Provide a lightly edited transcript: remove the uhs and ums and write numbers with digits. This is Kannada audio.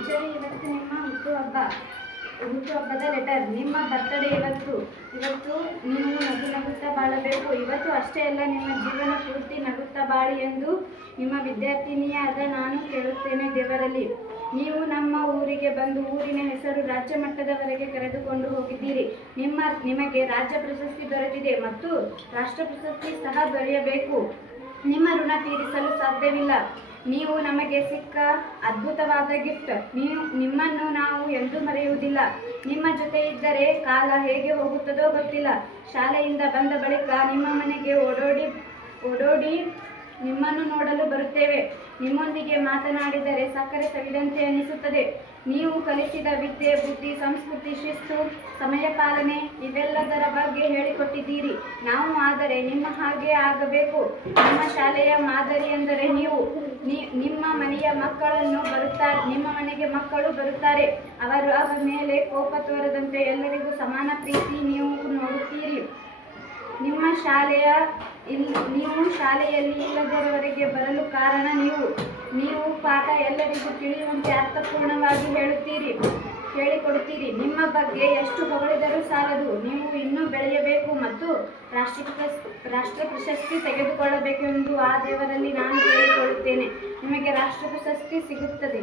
ಟೀಚರ್, ಇವತ್ತು ನಿಮ್ಮ ಹುಟ್ಟುಹಬ್ಬದ ಲೆಟರ್. ನಿಮ್ಮ ಬರ್ತಡೇ ಇವತ್ತು. ನೀವು ನಗುತ್ತಾ ಬಾಳಬೇಕು. ಇವತ್ತು ಅಷ್ಟೇ ಅಲ್ಲ, ನಿಮ್ಮ ಜೀವನ ಪೂರ್ತಿ ನಗುತ್ತಾ ಬಾಳಿ ಎಂದು ನಿಮ್ಮ ವಿದ್ಯಾರ್ಥಿನಿಯಾದ ನಾನು ಕೇಳುತ್ತೇನೆ ದೇವರಲ್ಲಿ. ನೀವು ನಮ್ಮ ಊರಿಗೆ ಬಂದು ಊರಿನ ಹೆಸರು ರಾಜ್ಯ ಮಟ್ಟದವರೆಗೆ ಕರೆದುಕೊಂಡು ಹೋಗಿದ್ದೀರಿ. ನಿಮಗೆ ರಾಜ್ಯ ಪ್ರಶಸ್ತಿ ದೊರೆತಿದೆ ಮತ್ತು ರಾಷ್ಟ್ರ ಪ್ರಶಸ್ತಿ ಸಹ ದೊರೆಯಬೇಕು. ನಿಮ್ಮ ಋಣ ತೀರಿಸಲು ಸಾಧ್ಯವಿಲ್ಲ. ನೀವು ನಮಗೆ ಸಿಕ್ಕ ಅದ್ಭುತವಾದ ಗಿಫ್ಟ್. ನಿಮ್ಮನ್ನು ನಾವು ಎಂದೂ ಮರೆಯುವುದಿಲ್ಲ. ನಿಮ್ಮ ಜೊತೆ ಇದ್ದರೆ ಕಾಲ ಹೇಗೆ ಹೋಗುತ್ತದೋ ಗೊತ್ತಿಲ್ಲ. ಶಾಲೆಯಿಂದ ಬಂದ ಬಳಿಕ ನಿಮ್ಮ ಮನೆಗೆ ಓಡೋಡಿ ನಿಮ್ಮನ್ನು ನೋಡಲು ಬರುತ್ತೇವೆ. ನಿಮ್ಮೊಂದಿಗೆ ಮಾತನಾಡಿದರೆ ಸಕ್ಕರೆ ಸವಿದಂತೆ ಅನಿಸುತ್ತದೆ. ನೀವು ಕಲಿಸಿದ ವಿದ್ಯೆ, ಬುದ್ಧಿ, ಸಂಸ್ಕೃತಿ, ಶಿಸ್ತು, ಸಮಯ ಪಾಲನೆ ಇವೆಲ್ಲದರ ಬಗ್ಗೆ ಹೇಳಿಕೊಟ್ಟಿದ್ದೀರಿ. ನಾವು ಆದರೆ ನಿಮ್ಮ ಹಾಗೆ ಆಗಬೇಕು. ನಿಮ್ಮ ಶಾಲೆಯ ಮಾದರಿ ಎಂದರೆ ನೀವು. ನಿಮ್ಮ ಮನೆಗೆ ಮಕ್ಕಳು ಬರುತ್ತಾರೆ. ಅವರ ಮೇಲೆ ಕೋಪ ತೋರದಂತೆ ಎಲ್ಲರಿಗೂ ಸಮಾನ ಪ್ರೀತಿ ನೀವು ನೋಡುತ್ತೀರಿ. ನೀವು ಶಾಲೆಯಲ್ಲಿ ಇಲ್ಲದವರೆಗೆ ಬರಲು ಕಾರಣ ನೀವು ಪಾಠ ಎಲ್ಲರಿಗೂ ತಿಳಿಯುವಂತೆ ಅರ್ಥಪೂರ್ಣವಾಗಿ ಹೇಳಿಕೊಡುತ್ತೀರಿ. ನಿಮ್ಮ ಬಗ್ಗೆ ಎಷ್ಟು ಹೊಗಳಿದರೂ ಸಾಲದು. ನೀವು ಇನ್ನೂ ಬೆಳೆಯಬೇಕು ಮತ್ತು ರಾಷ್ಟ್ರ ಪ್ರಶಸ್ತಿ ತೆಗೆದುಕೊಳ್ಳಬೇಕೆಂದು ಆ ದೇವರಲ್ಲಿ ನಾನು ಕೇಳಿಕೊಳ್ಳುತ್ತೇನೆ. ನಿಮಗೆ ರಾಷ್ಟ್ರ ಪ್ರಶಸ್ತಿ ಸಿಗುತ್ತದೆ.